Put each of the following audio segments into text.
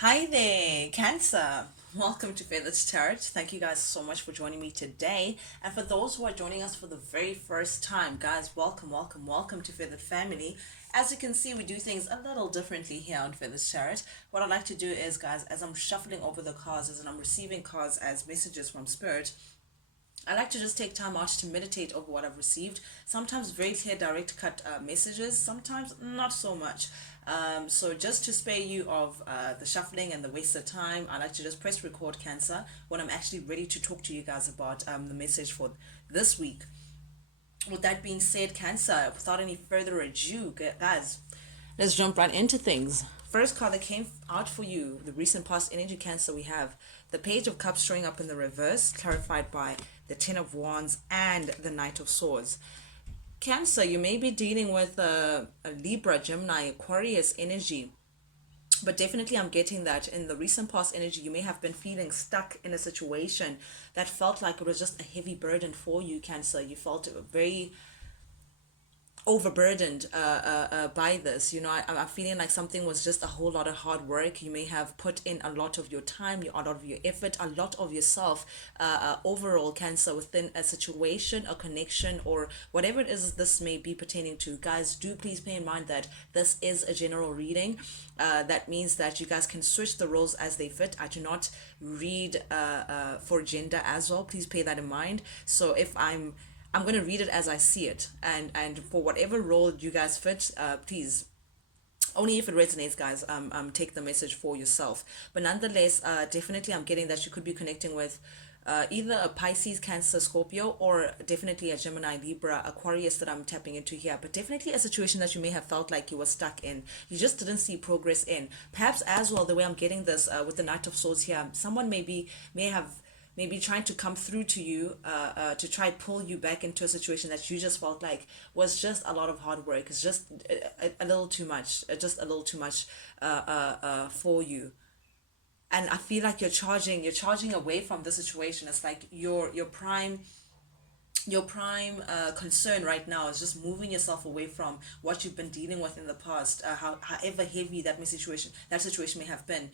Hi there, Cancer. Welcome to Feathers Tarot. Thank you guys so much for joining me today. And for those who are joining us for the very first time, guys, welcome to Feathered Family. As you can see, we do things a little differently here on Feathers Tarot. What I like to do is, guys, as I'm shuffling over the cards, as I'm receiving cards as messages from Spirit, I like to just take time out to meditate over what I've received. Sometimes very clear, direct cut messages, sometimes not so much. So just to spare you of the shuffling and the waste of time, I like to just press record Cancer when I'm actually ready to talk to you guys about the message for this week. With that being said, Cancer, without any further ado, guys, let's jump right into things. First card that came out for you, the recent past energy, Cancer, we have the Page of Cups showing up in the reverse, clarified by the Ten of Wands and the Knight of Swords. Cancer, you may be dealing with a Libra, Gemini, Aquarius energy. But definitely, I'm getting that in the recent past energy, you may have been feeling stuck in a situation that felt like it was just a heavy burden for you, Cancer. You felt very overburdened by this. I'm feeling like something was just a whole lot of hard work. You may have put in a lot of your time, a lot of your effort, a lot of yourself, overall, Cancer, within a situation, a connection, or whatever it is this may be pertaining to. Guys, do please pay in mind that this is a general reading. That means that you guys can switch the roles as they fit. I do not read for gender as well. Please pay that in mind. So if I'm going to read it as I see it, and for whatever role you guys fit, please, only if it resonates, guys, take the message for yourself. But nonetheless, definitely I'm getting that you could be connecting with either a Pisces, Cancer, Scorpio, or definitely a Gemini, Libra, Aquarius that I'm tapping into here. But definitely a situation that you may have felt like you were stuck in. You just didn't see progress in. Perhaps as well, the way I'm getting this with the Knight of Swords here, someone may have maybe trying to come through to you to try pull you back into a situation that you just felt like was just a lot of hard work. It's just a little too much, just a little too much for you. And I feel like you're charging away from the situation. It's like your prime concern right now is just moving yourself away from what you've been dealing with in the past, however heavy that situation may have been.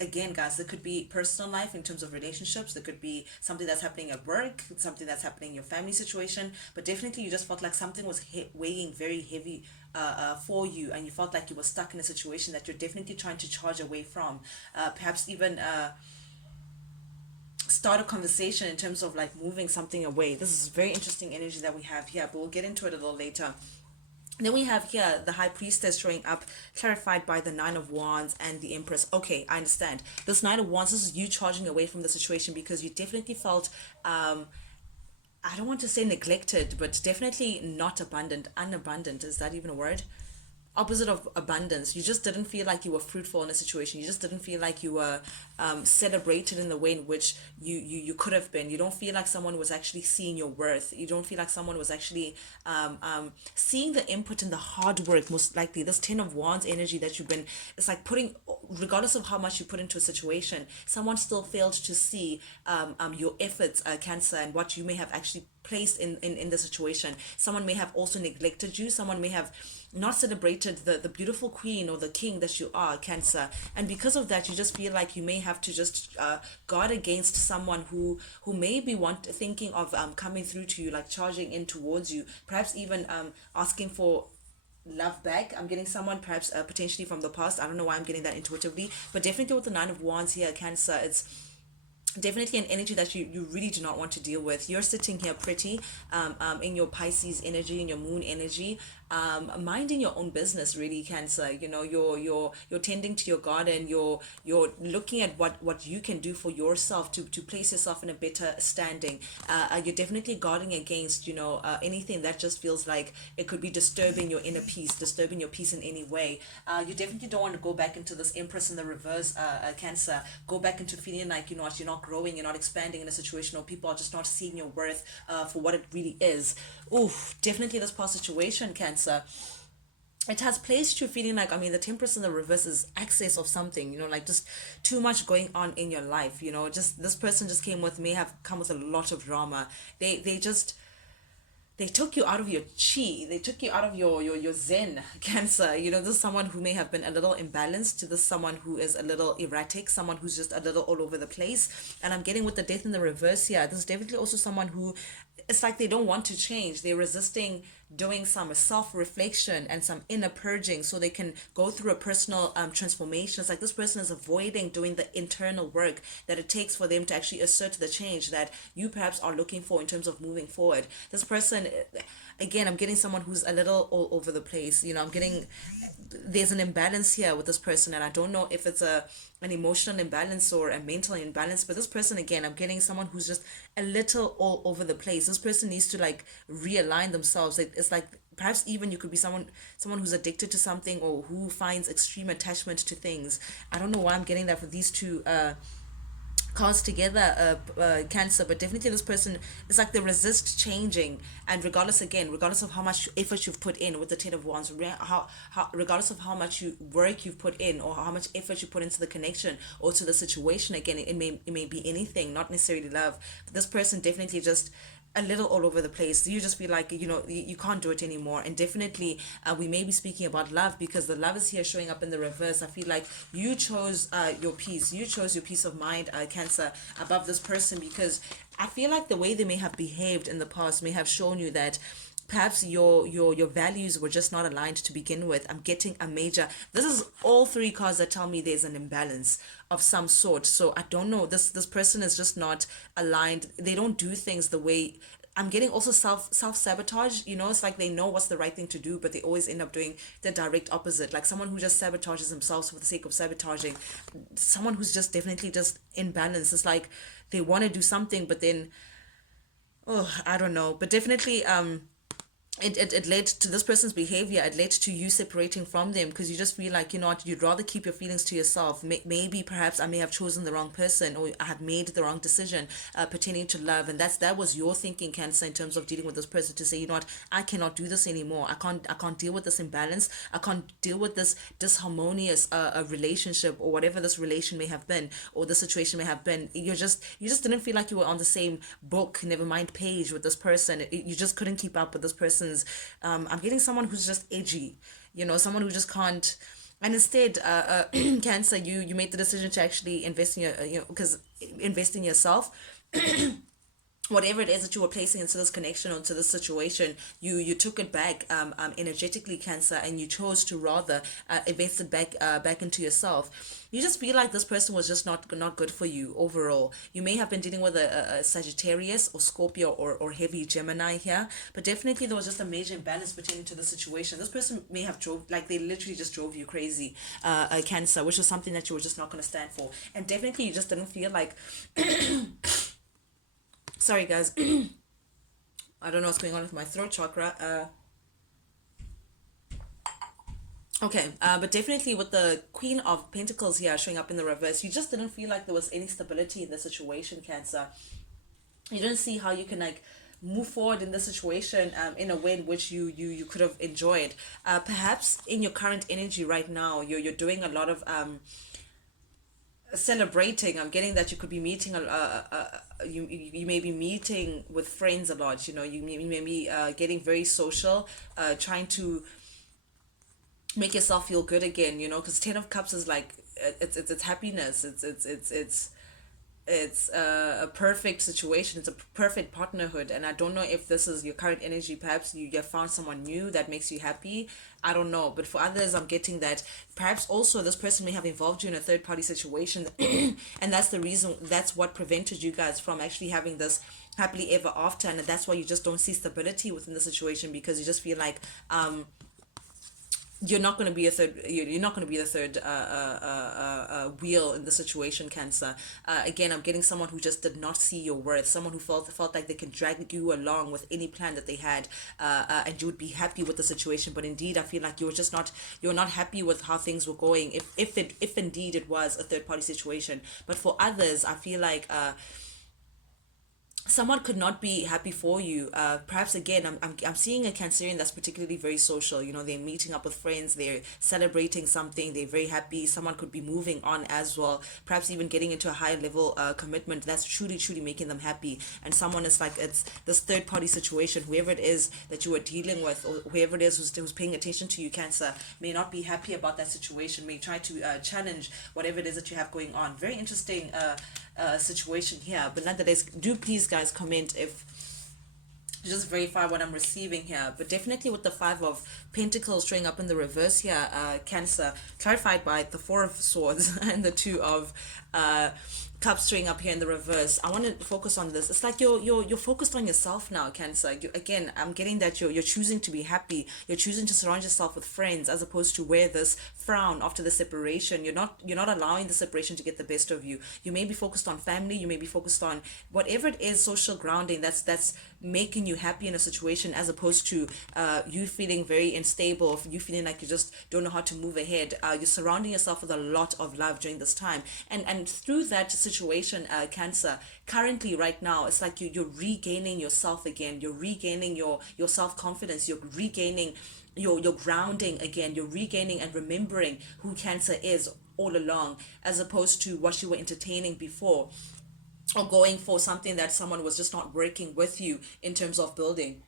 Again, guys, there could be personal life in terms of relationships, there could be something that's happening at work, something that's happening in your family situation, but definitely you just felt like something was weighing very heavy for you, and you felt like you were stuck in a situation that you're definitely trying to charge away from. Perhaps even start a conversation in terms of like moving something away. This is very interesting energy that we have here, but we'll get into it a little later. Then we have here the High Priestess showing up, clarified by the Nine of Wands and the Empress. Okay, I understand. This Nine of Wands, this is you charging away from the situation because you definitely felt, I don't want to say neglected, but definitely not abundant. Unabundant, is that even a word? Opposite of abundance. You just didn't feel like you were fruitful in a situation. You just didn't feel like you were celebrated in the way in which you could have been. You don't feel like someone was actually seeing your worth. You don't feel like someone was actually seeing the input and the hard work. Most likely this Ten of Wands energy that you've been, it's like putting, regardless of how much you put into a situation, someone still failed to see your efforts, Cancer, and what you may have actually placed in the situation. Someone may have also neglected you. Someone may have not celebrated the beautiful queen or the king that you are, Cancer. And because of that, you just feel like you may have to just guard against someone who may be thinking of coming through to you, like charging in towards you, perhaps even asking for love back. I'm getting someone perhaps potentially from the past. I don't know why I'm getting that intuitively, but definitely with the Nine of Wands here, Cancer, it's definitely an energy that you really do not want to deal with. You're sitting here pretty in your Pisces energy, in your moon energy, minding your own business, really, Cancer. You're tending to your garden. You're looking at what you can do for yourself to place yourself in a better standing. You're definitely guarding against anything that just feels like it could be disturbing your inner peace, disturbing your peace in any way. You definitely don't want to go back into this Empress in the reverse, Cancer. Go back into feeling like you're not growing, you're not expanding in a situation, or people are just not seeing your worth for what it really is. Oof, definitely this past situation, Cancer, it has placed you feeling like, I mean, the Temperance in the reverse is excess of something, like just too much going on in your life. Just this person just may have come with a lot of drama. They just they took you out of your chi, they took you out of your zen, Cancer. You know, this is someone who may have been a little imbalanced, to this someone who is a little erratic, someone who's just a little all over the place. And I'm getting with the death in the reverse here, this is definitely also someone who, it's like they don't want to change, they're resisting doing some self-reflection and some inner purging so they can go through a personal transformation. It's like this person is avoiding doing the internal work that it takes for them to actually assert the change that you perhaps are looking for in terms of moving forward. This person, again, I'm getting someone who's a little all over the place. You know, I'm getting, there's an imbalance here with this person, and I don't know if it's an emotional imbalance or a mental imbalance, but this person, again, I'm getting someone who's just a little all over the place. This person needs to like realign themselves. It's like perhaps even you could be someone who's addicted to something, or who finds extreme attachment to things. I don't know why I'm getting that for these two cards together, Cancer, but definitely this person is like they resist changing. And regardless of how much effort you've put in with the Ten of Wands, regardless of how much work you've put in, or how much effort you put into the connection or to the situation, again, it may be anything, not necessarily love, but this person definitely just a little all over the place. You just feel like, you know, you can't do it anymore. And definitely we may be speaking about love, because the love is here showing up in the reverse. I feel like you chose your peace, you chose your peace of mind, Cancer, above this person, because I feel like the way they may have behaved in the past may have shown you that perhaps your values were just not aligned to begin with. I'm getting a major, this is all three cards that tell me there's an imbalance of some sort. So I don't know, this person is just not aligned. They don't do things the way, I'm getting also self sabotage. You know, it's like they know what's the right thing to do, but they always end up doing the direct opposite. Like someone who just sabotages themselves for the sake of sabotaging, someone who's just definitely just imbalance. It's like they want to do something, but then, oh, I don't know, but definitely it led to this person's behavior. It led to you separating from them, because you just feel like, you know what, you'd rather keep your feelings to yourself. Maybe perhaps I may have chosen the wrong person, or I have made the wrong decision pertaining to love, and that was your thinking, Cancer, in terms of dealing with this person, to say, you know what, I cannot do this anymore. I can't deal with this imbalance. I can't deal with this disharmonious relationship, or whatever this relation may have been, or the situation may have been. You just didn't feel like you were on the same book, never mind page, with this person. You just couldn't keep up with this person's I'm getting someone who's just edgy, you know, someone who just can't. And instead, Cancer, you made the decision to actually invest in your, you know, because invest in yourself. Whatever it is that you were placing into this connection or to this situation, you took it back energetically, Cancer, and you chose to rather invest it back into yourself. You just feel like this person was just not good for you overall. You may have been dealing with a Sagittarius or Scorpio or heavy Gemini here, but definitely there was just a major imbalance pertaining to the situation. This person may have drove, like they literally just drove you crazy, Cancer, which was something that you were just not going to stand for. And definitely you just didn't feel like sorry guys, I don't know what's going on with my throat chakra. Okay, but definitely with the Queen of Pentacles here showing up in the reverse, you just didn't feel like there was any stability in the situation, Cancer. You didn't see how you can like move forward in the situation in a way in which you could have enjoyed. Perhaps in your current energy right now, you're doing a lot of celebrating. I'm getting that you could be meeting you may be meeting with friends a lot. You know, you may be getting very social, trying to make yourself feel good again, you know, because Ten of Cups is like it's happiness. It's a perfect situation. It's a perfect partnerhood, and I don't know if this is your current energy. Perhaps you have found someone new that makes you happy. I don't know, but for others, I'm getting that perhaps also this person may have involved you in a third party situation, and that's the reason. That's what prevented you guys from actually having this happily ever after, and that's why you just don't see stability within the situation, because you just feel like you're not going to be a third, you're not going to be the third wheel in the situation, Cancer. Again, I'm getting someone who just did not see your worth, someone who felt like they can drag you along with any plan that they had, and you would be happy with the situation. But indeed, I feel like you're not happy with how things were going, if indeed it was a third party situation. But for others, I feel like someone could not be happy for you. Perhaps again, I'm seeing a Cancerian that's particularly very social. You know, they're meeting up with friends, they're celebrating something, they're very happy. Someone could be moving on as well, perhaps even getting into a higher level commitment that's truly, truly making them happy. And someone is like, it's this third party situation, whoever it is that you are dealing with, or whoever it is who's paying attention to you, Cancer, may not be happy about that situation, may try to challenge whatever it is that you have going on. Very interesting situation here. But nonetheless, do please, guys, comment if just verify what I'm receiving here. But definitely with the Five of Pentacles showing up in the reverse here, Cancer, clarified by the Four of Swords and the Two of Cups showing up here in the reverse. I want to focus on this. It's like you're focused on yourself now, Cancer. Again, I'm getting that you're choosing to be happy. You're choosing to surround yourself with friends as opposed to wear this frown after the separation. You're not allowing the separation to get the best of you. You may be focused on family. You may be focused on whatever it is, social grounding that's making you happy in a situation, as opposed to you feeling very unstable, you feeling like you just don't know how to move ahead. You're surrounding yourself with a lot of love during this time, and through that situation, Cancer, currently right now, it's like you're regaining yourself again. You're regaining your self-confidence. You're regaining your grounding again. You're regaining and remembering who Cancer is all along, as opposed to what you were entertaining before, or going for something that someone was just not working with you in terms of building.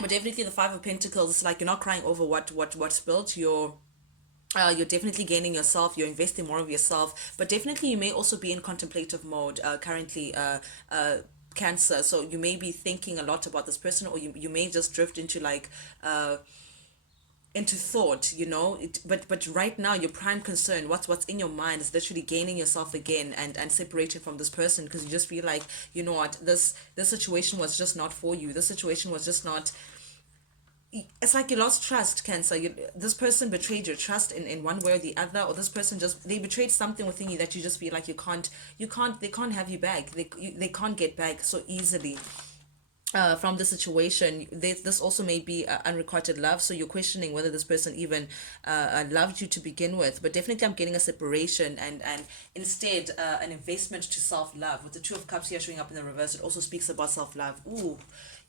But definitely the Five of Pentacles, it's like you're not crying over what's built. You're definitely gaining yourself. You're investing more of yourself. But definitely you may also be in contemplative mode currently, Cancer. So you may be thinking a lot about this person, or you may just drift into like into thought, but right now your prime concern, what's in your mind, is literally gaining yourself again, and separating from this person, because you just feel like, you know what, this situation was just not for you. This situation was just not. It's like you lost trust, Cancer. This person betrayed your trust in one way or the other, or this person just, they betrayed something within you that you just feel like they can't have you back. They can't get back so easily from the situation. This also may be unrequited love, so you're questioning whether this person even loved you to begin with. But definitely I'm getting a separation, and instead an investment to self-love. With the Two of Cups here showing up in the reverse, it also speaks about self-love. Ooh,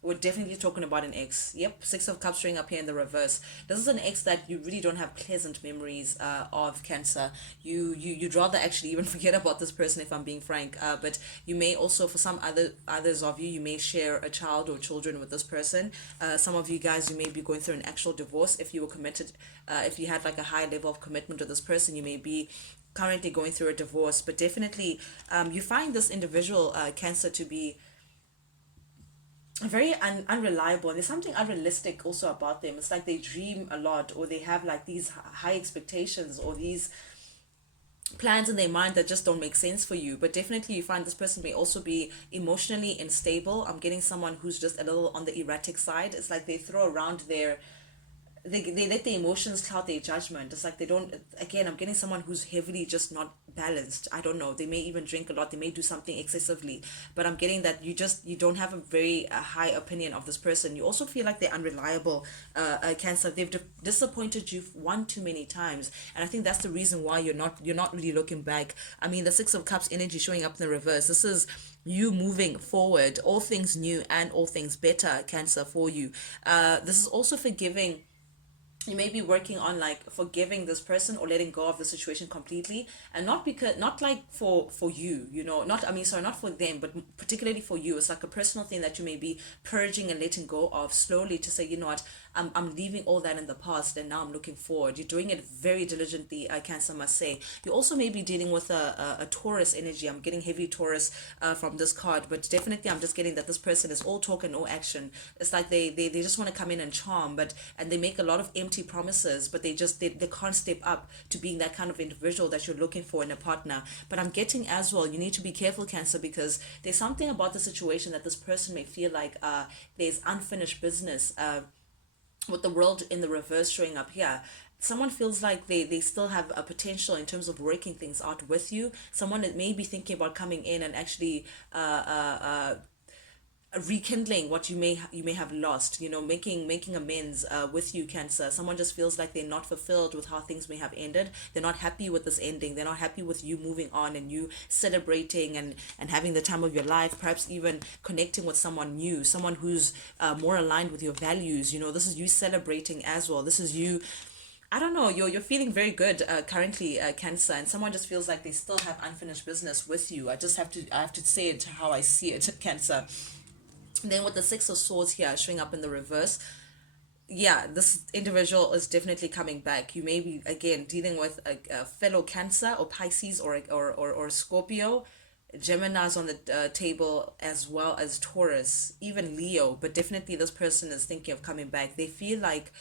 we're definitely talking about an ex. Yep, Six of Cups showing up here in the reverse. This is an ex that you really don't have pleasant memories of, Cancer. You'd rather actually even forget about this person, if I'm being frank. But you may also, for some others of you may share a child or children with this person. Some of you guys, you may be going through an actual divorce. If you were committed, if you had like a high level of commitment to this person, you may be currently going through a divorce. But definitely you find this individual, Cancer, to be very unreliable. There's something unrealistic also about them. It's like they dream a lot, or they have like these high expectations, or these plans in their mind that just don't make sense for you. But definitely you find this person may also be emotionally unstable. I'm getting someone who's just a little on the erratic side. It's like they throw around they let the emotions cloud their judgment. It's like they don't, again, I'm getting someone who's heavily just not balanced. I don't know, they may even drink a lot, they may do something excessively. But I'm getting that you don't have a very high opinion of this person. You also feel like they're unreliable, Cancer. They've disappointed you one too many times, and I think that's the reason why you're not really looking back. I mean, the Six of Cups energy showing up in the reverse, this is you moving forward, all things new and all things better, Cancer, for you. This is also forgiving. You may be working on like forgiving this person, or letting go of the situation completely, and not like for you, not, I mean, sorry, not for them, but particularly for you. It's like a personal thing that you may be purging and letting go of slowly, to say, you know what, I'm leaving all that in the past, and now I'm looking forward. You're doing it very diligently, Cancer, must say. You also may be dealing with a Taurus energy. I'm getting heavy Taurus from this card, but definitely I'm just getting that this person is all talk and no action. It's like they just want to come in and charm, and they make a lot of empty promises, but they can't step up to being that kind of individual that you're looking for in a partner. But I'm getting as well, you need to be careful, Cancer, because there's something about the situation that this person may feel like there's unfinished business. With the World in the reverse showing up here, someone feels like they still have a potential in terms of working things out with you. Someone that may be thinking about coming in and actually rekindling what you may have lost, you know, making amends with you, Cancer. Someone just feels like they're not fulfilled with how things may have ended. They're not happy with this ending. They're not happy with you moving on and you celebrating and having the time of your life, perhaps even connecting with someone new, someone who's more aligned with your values. You know, this is you celebrating as well. This is you, I don't know, you're feeling very good currently, Cancer, and someone just feels like they still have unfinished business with you. I have to say it how I see it, Cancer. Then with the Six of Swords here showing up in the reverse, yeah, this individual is definitely coming back. You may be again dealing with a fellow Cancer or Pisces or Scorpio. Gemini's on the table, as well as Taurus, even Leo. But definitely, this person is thinking of coming back. They feel like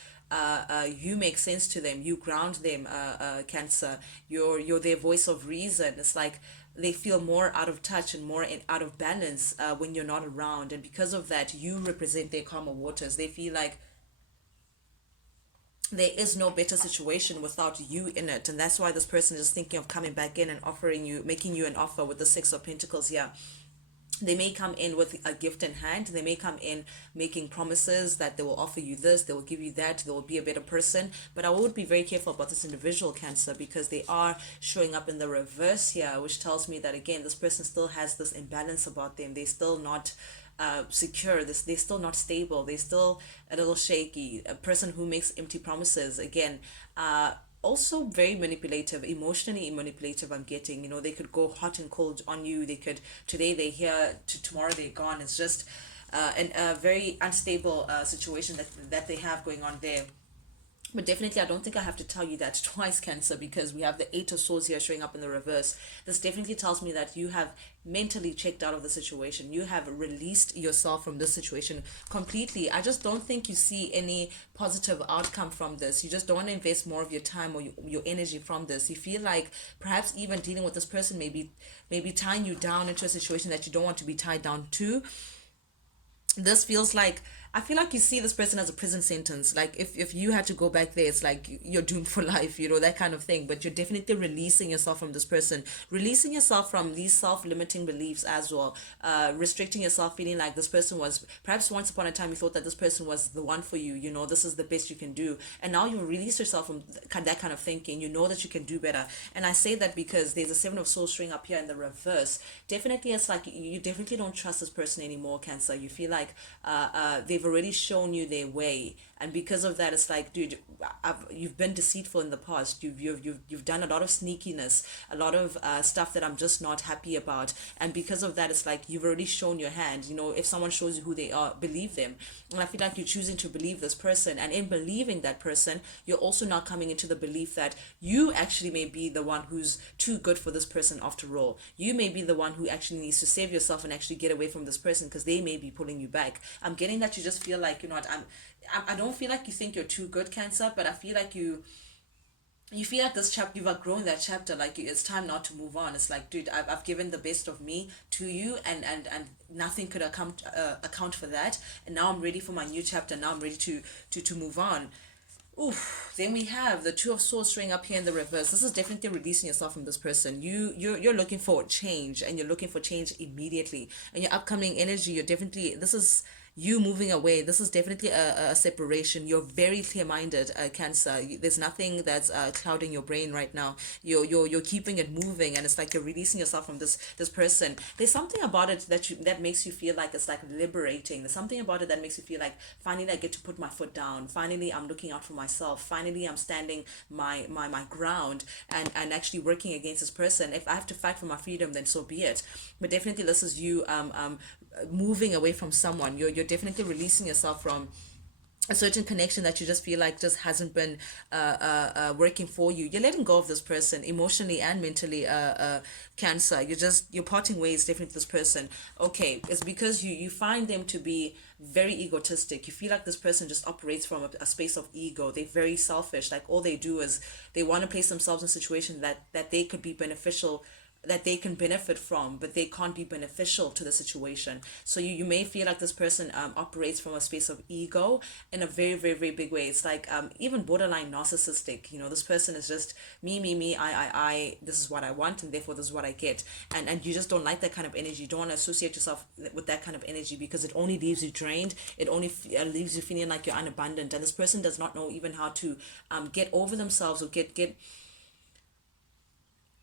you make sense to them. You ground them, Cancer. You're their voice of reason. It's like they feel more out of touch and more out of balance when you're not around. And because of that, you represent their calmer waters. They feel like there is no better situation without you in it, and that's why this person is thinking of coming back in and offering you, making you an offer with the Six of Pentacles here. They may come in with a gift in hand. They may come in making promises that they will offer you this, they will give you that, they will be a better person. But I would be very careful about this individual, Cancer, because they are showing up in the reverse here, which tells me that again this person still has this imbalance about them. They're still not secure. They're still not stable. They're still a little shaky. A person who makes empty promises, again, also very manipulative, emotionally manipulative. I'm getting, you know, they could go hot and cold on you. They could, today they're here, tomorrow they're gone. It's just a very unstable situation that they have going on there. But definitely, I don't think I have to tell you that twice, Cancer, because we have the Eight of Swords here showing up in the reverse. This definitely tells me that you have mentally checked out of the situation. You have released yourself from this situation completely. I just don't think you see any positive outcome from this. You just don't want to invest more of your time or your energy from this. You feel like perhaps even dealing with this person maybe tying you down into a situation that you don't want to be tied down to. This feels like, I feel like you see this person as a prison sentence. Like if you had to go back there, it's like you're doomed for life, you know, that kind of thing. But you're definitely releasing yourself from this person, releasing yourself from these self-limiting beliefs as well, restricting yourself, feeling like this person was, perhaps once upon a time you thought that this person was the one for you, you know, this is the best you can do. And now you release yourself from that kind of thinking. You know that you can do better. And I say that because there's a Seven of Swords string up here in the reverse. Definitely, it's like you definitely don't trust this person anymore, Cancer. You feel like they've already shown you their way, and because of that it's like, dude, you've been deceitful in the past. You've done a lot of sneakiness, a lot of stuff that I'm just not happy about, and because of that it's like you've already shown your hand. You know, if someone shows you who they are, believe them. And I feel like you're choosing to believe this person, and in believing that person, you're also now coming into the belief that you actually may be the one who's too good for this person after all. You may be the one who actually needs to save yourself and actually get away from this person, because they may be pulling you back. I'm getting that you just feel like, you know what, I don't feel like you think you're too good, Cancer, but I feel like you feel like this chapter, you've outgrown that chapter. Like it's time now to move on. It's like, dude, I've given the best of me to you, and nothing could account for that. And now I'm ready for my new chapter. Now I'm ready to move on. Oof. Then we have the Two of Swords showing up here in the reverse. This is definitely releasing yourself from this person. You're looking for change, and you're looking for change immediately. And your upcoming energy, you're definitely, this is you moving away. This is definitely a separation. You're very clear-minded, Cancer. There's nothing that's clouding your brain right now. You're keeping it moving, and it's like you're releasing yourself from this person. There's something about it that makes you feel like it's like liberating. There's something about it that makes you feel like finally I get to put my foot down. Finally I'm looking out for myself. Finally I'm standing my ground, and actually working against this person. If I have to fight for my freedom, then so be it. But definitely this is you moving away from someone. You're definitely releasing yourself from a certain connection that you just feel like just hasn't been working for you. You're letting go of this person emotionally and mentally, Cancer. You're parting ways definitely with this person. Okay, it's because you find them to be very egotistic. You feel like this person just operates from a space of ego. They're very selfish. Like all they do is they want to place themselves in a situation that they could be beneficial, that they can benefit from, but they can't be beneficial to the situation. So you may feel like this person operates from a space of ego in a very, very, very big way. It's like even borderline narcissistic. This person is just me, I, this is what I want, and therefore this is what I get. And you just don't like that kind of energy. You don't want to associate yourself with that kind of energy, because it only leaves you drained. It only leaves you feeling like you're unabundant. And this person does not know even how to get over themselves, or get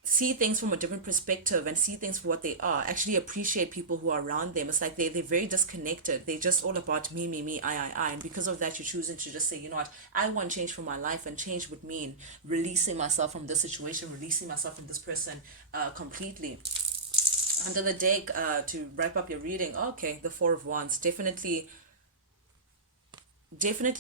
see things from a different perspective and see things for what they are, actually appreciate people who are around them. It's like they're very disconnected. They're just all about me, I. And because of that, you're choosing to just say, you know what, I want change for my life, and change would mean releasing myself from this situation, releasing myself from this person completely. Under the deck, to wrap up your reading, okay, the Four of Wands. Definitely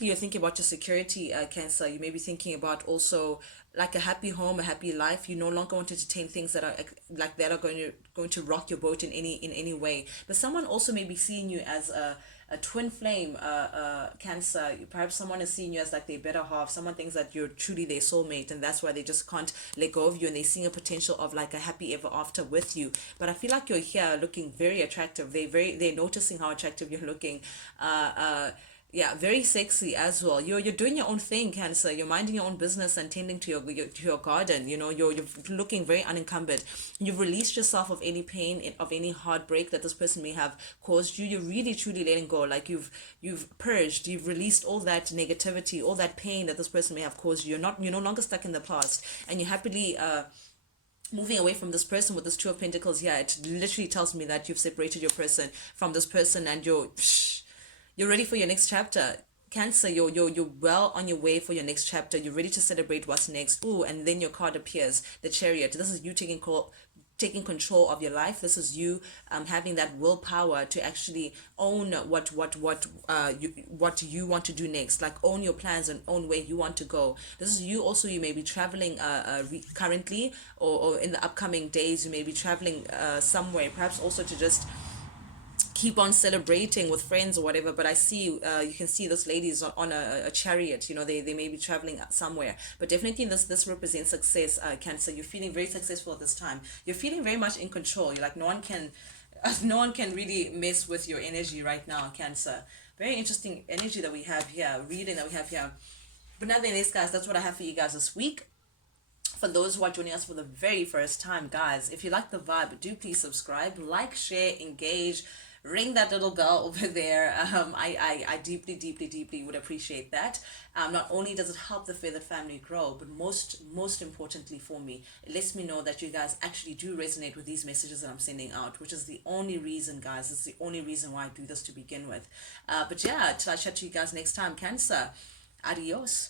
you're thinking about your security, Cancer. You may be thinking about also like a happy home, a happy life. You no longer want to entertain things that are like that are going to rock your boat in any way. But someone also may be seeing you as a twin flame, Cancer. Perhaps someone is seeing you as like their better half. Someone thinks that you're truly their soulmate, and that's why they just can't let go of you, and they're seeing a potential of like a happy ever after with you. But I feel like you're here looking very attractive. They're noticing how attractive you're looking. Yeah, very sexy as well. You're doing your own thing, Cancer. You're minding your own business and tending to your garden. You're looking very unencumbered. You've released yourself of any pain, of any heartbreak that this person may have caused you. You're really truly letting go. Like you've purged. You've released all that negativity, all that pain that this person may have caused you. You're no longer stuck in the past, and you're happily moving away from this person with this Two of Pentacles. Yeah, it literally tells me that you've separated your person from this person, and you're ready for your next chapter. Cancer, you're well on your way for your next chapter. You're ready to celebrate what's next. Ooh, and then your card appears, the Chariot. This is you taking control of your life. This is you having that willpower to actually own what you want to do next. Like own your plans and own where you want to go. This is you also. You may be traveling currently, or in the upcoming days. You may be traveling somewhere, perhaps also to just keep on celebrating with friends or whatever. But I see you can see this lady is on a chariot. They may be traveling somewhere, but definitely this represents success, Cancer. You're feeling very successful at this time. You're feeling very much in control. You're like, no one can really mess with your energy right now, Cancer. Very interesting energy that we have here, reading that we have here. But nonetheless, guys, that's what I have for you guys this week. For those who are joining us for the very first time, guys, if you like the vibe, do please subscribe, like, share, engage, ring that little bell over there. I deeply would appreciate that. Not only does it help the Feathered family grow, but most importantly for me, it lets me know that you guys actually do resonate with these messages that I'm sending out, which is the only reason, guys. It's the only reason why I do this to begin with. But yeah, till I chat to you guys next time, Cancer. Adios.